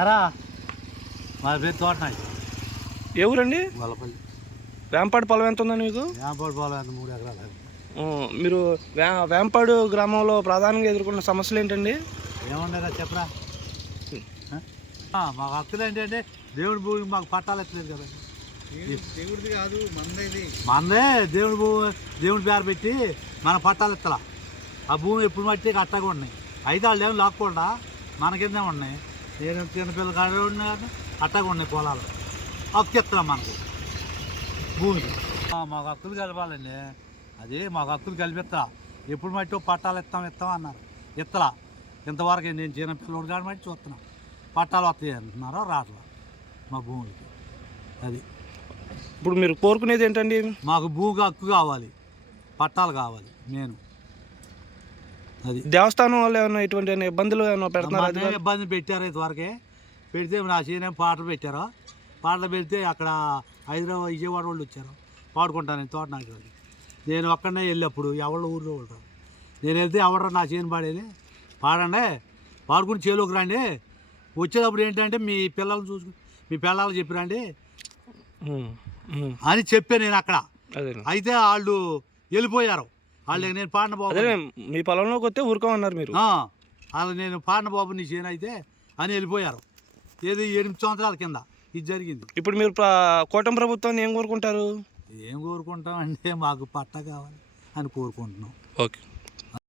ఎరా మా పేరు తోటనాయి. ఏ ఊరండి? గొల్లపల్లి. వేంపాడు పొలం ఎంత ఉందండి మీకు? వేంపాడు పొలం ఎంత 3 ఎకరాలు. మీరు వేంపాడు గ్రామంలో ప్రధానంగా ఎదుర్కొన్న సమస్యలు ఏంటండి? ఏమన్నారా చెప్పరా. మాకు హక్కులు ఏంటంటే దేవుడి భూమి మాకు పట్టాలు ఎత్తలేదు కదా. దేవుడిది కాదు, మందే దేవుడి భూమి. దేవుడి పేరు పెట్టి మన పట్టాలు ఎత్తలా. ఆ భూమి ఎప్పుడు మట్టి అట్టగా ఉన్నాయి. అయితే వాళ్ళు ఏమి లాక్కుండా మన కిందే ఉన్నాయి. నేను చిన్నపిల్లలు కాడ ఉన్నాయి కదా, అట్టగా ఉన్నాయి పొలాలు. హక్కు ఎత్తலாம் మనకు భూమికి. మాకు హక్కులు కలపాలండి. అది మాకు హక్కులు కలిపిస్తా. ఎప్పుడు మట్టి పట్టాలు ఇస్తాం అన్నారు. ఇత్తలా. ఇంతవరకు నేను చిన్నపిల్లడు కాడ మట్టి చూస్తున్నాం. పట్టాలు వస్తాయి అంటున్నారో రాట్లా మా భూమికి. అది ఇప్పుడు మీరు కోరుకునేది ఏంటండి? మాకు భూమికి హక్కు కావాలి, పట్టాలు కావాలి. నేను అది దేవస్థానం వాళ్ళు ఏమైనా ఇటువంటి ఇబ్బందులు ఏమైనా పెడుతున్నారు? ఇబ్బంది పెట్టారు. ఇంతవరకే పెడితే నా చేయనే పాటలు పెట్టారు. పాటలు పెడితే అక్కడ హైదరాబాద్ విజయవాడ వాళ్ళు వచ్చారు. పాడుకుంటాను నేను తోట నాకు. నేను ఒక్కడనే వెళ్ళినప్పుడు ఎవరు ఊళ్ళో ఉంటారు. నేను వెళ్తే ఎవరు నా చేయని పాడేది. పాడండి, పాడుకుని చేలోకి రండి. వచ్చేటప్పుడు ఏంటంటే మీ పిల్లల్ని చూసుకుని మీ పిల్లలు చెప్పిరండి అని చెప్పాను నేను అక్కడ. అయితే వాళ్ళు వెళ్ళిపోయారు. వాళ్ళు నేను పాడిన బాబు మీ పొలంలోకి వస్తే ఊరుకోమన్నారు మీరు. వాళ్ళు నేను పాడిన బాబు నీ చేయను అయితే అని వెళ్ళిపోయారు. ఏది 8 సంవత్సరాల కింద ఇది జరిగింది. ఇప్పుడు మీరు కూటమి ప్రభుత్వాన్ని ఏం కోరుకుంటారు? ఏం కోరుకుంటాం అంటే మాకు పట్ట కావాలి అని కోరుకుంటున్నాం. ఓకే.